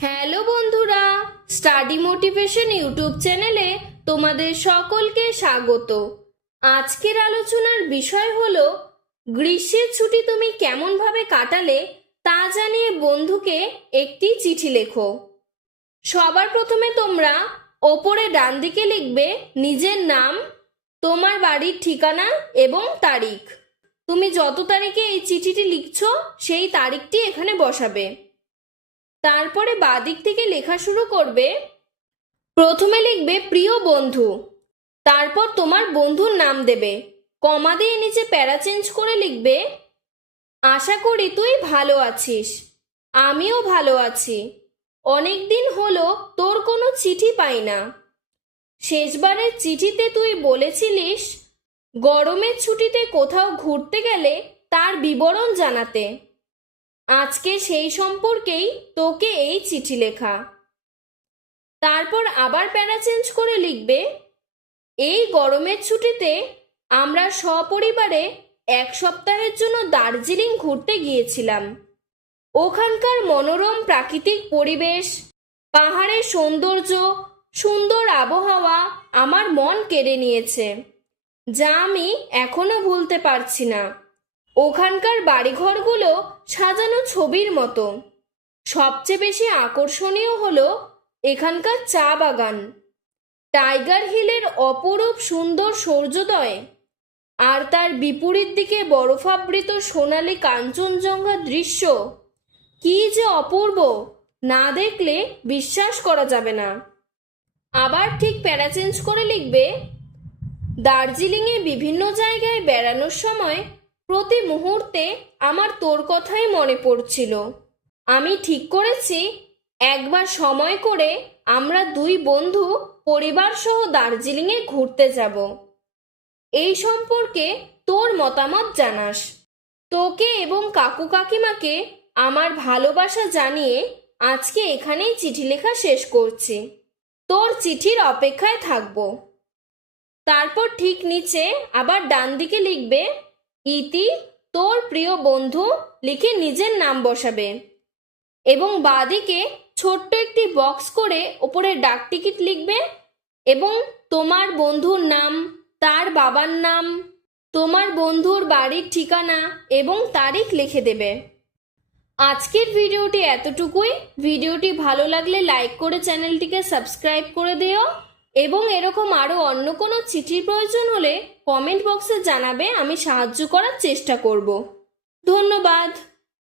Hello বন্ধুরা, study motivation YouTube চ্যানেলে তোমাদের সকলকে স্বাগত। আজকের আলোচনার বিষয় হল, গ্রীষ্মের ছুটি তুমি কেমনভাবে কাটালে তা জানিয়ে বন্ধুকে একটি চিঠি লেখো। সবার প্রথমে তোমরা ওপরে ডান দিকে লিখবে নিজের নাম, তোমার বাড়ির ঠিকানা এবং তারিখ। তুমি যত তারিখে এই চিঠিটি লিখছ, সেই তারিখটি এখানে বসাবে। তারপরে বাদিক থেকে লেখা শুরু করবে, প্রথমে লিখবে, প্রিয় বন্ধু। তারপর তোমার বন্ধুর নাম দেবে। কমা দিয়ে নিচে প্যারা চেঞ্জ করে লিখবে, আশা করি তুই ভালো আছিস। আমিও ভালো আছি। অনেক দিন হলো তোর কোনো চিঠি পাই না। শেষবারের চিঠিতে তুই বলেছিলিস, গরমের ছুটিতে কোথাও ঘুরতে গেলে তার বিবরণ জানাতে। আজকে সেই সম্পর্কেই তোকে এই চিঠি লেখা। তারপর আবার প্যারা চেঞ্জ করে লিখবে, এই গরমের ছুটিতে আমরা সপরিবারে এক সপ্তাহের জন্য দার্জিলিং ঘুরতে গিয়েছিলাম। ওখানকার মনোরম প্রাকৃতিক পরিবেশ, পাহাড়ের সৌন্দর্য, সুন্দর আবহাওয়া আমার মন কেড়ে নিয়েছে, যা আমি এখনও ভুলতে পারছি না। ওখানকার বাড়িঘরগুলো সাজানো ছবির মতো। সবচেয়ে বেশি আকর্ষণীয় হলো এখানকার চা বাগান। টাইগার হিলের অপরূপ সুন্দর সূর্যোদয় আর তার বিপরীত দিকে বরফাবৃত সোনালি কাঞ্চনজঙ্ঘা দৃশ্য, কি যে অপূর্ব না দেখলে বিশ্বাস করা যাবে না। আবার ঠিক প্যারা চেঞ্জ করে লিখবে, দার্জিলিংয়ে বিভিন্ন জায়গায় বেড়ানোর সময় প্রতি মুহূর্তে আমার তোর কথাই মনে পড়ছিল। আমি ঠিক করেছি, একবার সময় করে আমরা দুই বন্ধু পরিবার সহ দার্জিলিংয়ে ঘুরতে যাব। এই সম্পর্কে তোর মতামত জানাস। তোকে এবং কাকু কাকিমাকে আমার ভালোবাসা জানিয়ে আজকে এখানেই চিঠি লেখা শেষ করছি। তোর চিঠির অপেক্ষায় থাকব। তারপর ঠিক নিচে আবার ডান দিকে লিখবে ইতি তোর প্রিয় বন্ধু লিখে নিজের নাম বসাবে। এবং বাদিকে ছোট্ট একটি বক্স করে ওপরে ডাক টিকিট লিখবে এবং তোমার বন্ধুর নাম, তার বাবার নাম, তোমার বন্ধুর বাড়ির ঠিকানা এবং তারিখ লিখে দেবে। আজকের ভিডিওটি এতটুকুই। ভিডিওটি ভালো লাগলে লাইক করে চ্যানেলটিকে সাবস্ক্রাইব করে দিও। এবং এরকম আরও অন্য কোনো চিঠির প্রয়োজন হলে কমেন্ট বক্সে জানাবে, আমি সাহায্য করার চেষ্টা করব। ধন্যবাদ।